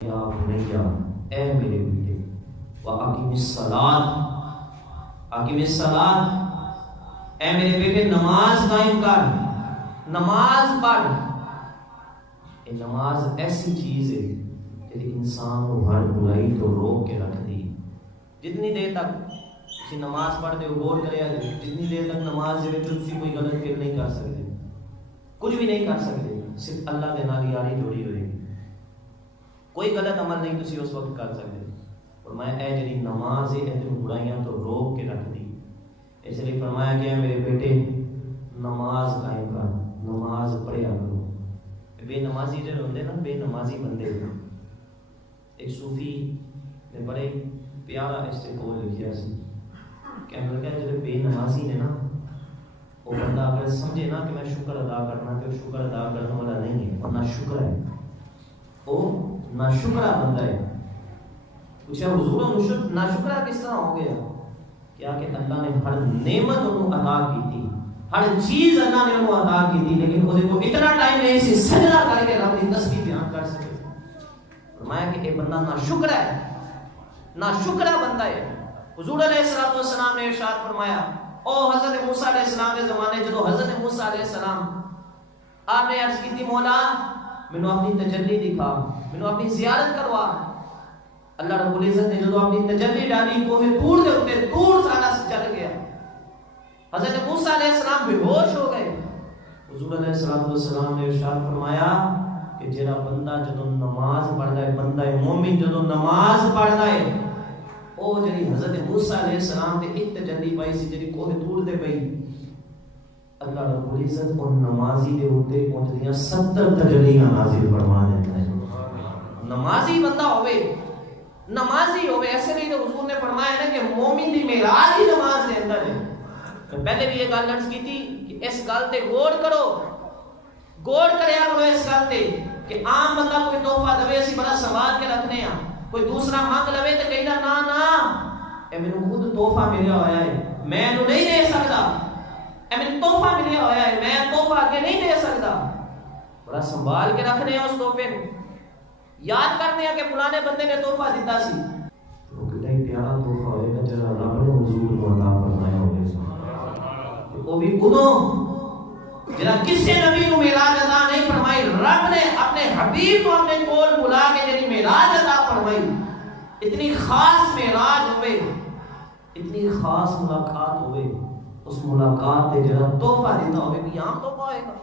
یا بنیا اے میرے بیٹے وَأَقِمِ الصَّلَاةَ اقیم الصلاۃ اے میرے بیٹے نماز قائم کر، نماز پڑھ۔ یہ نماز ایسی چیز ہے کہ انسان کو ہر برائی تو روک کے رکھ دی۔ جتنی دیر تک تسی نماز پڑھتے ہو غور کریا جائے، جتنی دیر تک نماز دے وچ تسی کوئی غلط فعل نہیں کر سکتے، کچھ بھی نہیں کر سکتے، صرف اللہ دے نال یاری جوڑی ہوئی، کوئی غلط عمل نہیں تسی اس وقت کر سکتے۔ فرمایا اے جڑی نماز ہے اے برائیاں تو روک کے رکھ دی۔ اس لیے فرمایا کہ میرے بیٹے نماز قائم کر، نماز پڑھیا کرو۔ بے نمازی جو ہوندے نا، بے نمازی بندے، ایک صوفی نے بڑے پیارا استقبال لکھیا سی، کہنے لگا جو بے نمازی نے نا، وہ بندہ اگر سمجھے نا کہ میں شکر ادا کرنا، تو شکر ادا کرنے والا نہیں ہے، اور نہ شکر ہے، وہ نہ شکرہ بندہ ہے۔ پوچھا حضور نہ شکرہ کس طرح ہو گیا؟ کیا کہ اللہ نے ہر نعمت انہوں عطا کی تھی، ہر چیز اللہ نے انہوں عطا کی تھی، لیکن وہ اتنا ٹائم نہیں سی سجدہ کر کے رب کی تسبیح بیان کر سکے۔ فرمایا کہ یہ بندہ نہ شکر ہے، نہ شکرہ بندہ ہے۔ حضور علیہ السلام نے ارشاد فرمایا، او حضرت موسیٰ علیہ السلام کے زمانے جدو حضرت موسیٰ علیہ السلام آپ نے عرض کی تھی مولا مینوں اپنی تجلی دکھا، مینوں اپنی زیارت کروا۔ اللہ رب العزت نے جدو اپنی تجلی ڈالی کوہ طور دے اوتے، طور سارا چل گیا، حضرت موسیٰ علیہ السلام بے ہوش ہو گئے۔ حضور علیہ السلام نے ارشاد فرمایا کہ جڑا بندہ جدو نماز پڑھدا ہے، بندہ مومن جدو نماز پڑھدا ہے، او جڑی حضرت موسیٰ علیہ السلام تے ایک تجلی پائی سی جڑی کوہ طور دے پئی، اللہ رب العزت ان نمازی دے اوتے پہنچدیاں 70 تجلیاں نازل فرما دیتا ہے۔ نمازی بندہ ہوئے، نمازی ہوئے، ایسے نہیں تو حضور نے فرمایا نا کہ مومن دی معراج ہی نماز دے اندر ہے۔ میں پہلے بھی یہ گل عرض کی تھی کہ اس گل تے غور کرو، غور کریا کرو اس گل تے کہ عام بندہ کوئی تحفہ دے اسی بڑا سوال کے رکھنے ہیں، کوئی دوسرا مانگ لوے تے کہنا نا نا اے مینوں خود تحفہ ملیا ہویا ہے، میں اینوں نہیں دے سکدا، اے مینوں تحفہ ملیا ہویا ہے، میں تحفہ اگے نہیں دے سکدا۔ بڑا سنبھال کے رکھنے ہیں اس تحفے کو، یاد کرنے ہیں کہ فلانے بندے نے تحفہ دیتا سی، وہ کتنا ہی پیارا تحفہ ہوئے گا جڑا رب نے حضور کو عطا فرمایا ہوگا۔ وہ بھی ادوں جڑا کسی نبی کو معراج عطا نہیں فرمائی، رب نے اپنے حبیب کو اپنے کول بلا کے جڑی معراج عطا فرمائی، اتنی خاص معراج ہوئے، اتنی خاص ملاقات ہوئے، اس ملاقات تے جڑا تحفہ دیتا ہوئے بھی عام تحفہ ہوئے گا،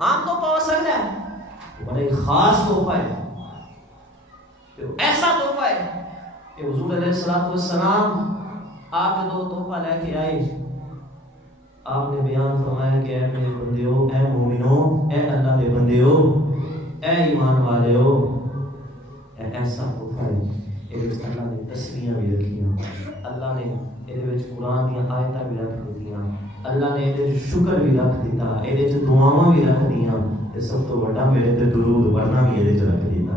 عام تحفہ ہو سکتا ہے، بڑے خاص تحفہ ہے، ایسا تحفہ ہے کہ حضور علیہ السلام آپ جو تحفہ لے کے آئے، آپ نے بیان فرمایا کہ اے میرے بندیو، اے مومنو، اے اللہ دے بندیو، اے ایمان والےو، اے ایسا تحفہ ہے، اللہ نے تسبیحاں بھی رکھیاں، اللہ نے قرآن دی آیتاں بھی رکھ دیتیاں، اللہ نے شکر بھی رکھ دیتا، دعاواں بھی رکھ دیاں، سب تو بڑا میرے تے درود ورنہ بھی رکھ دیتا۔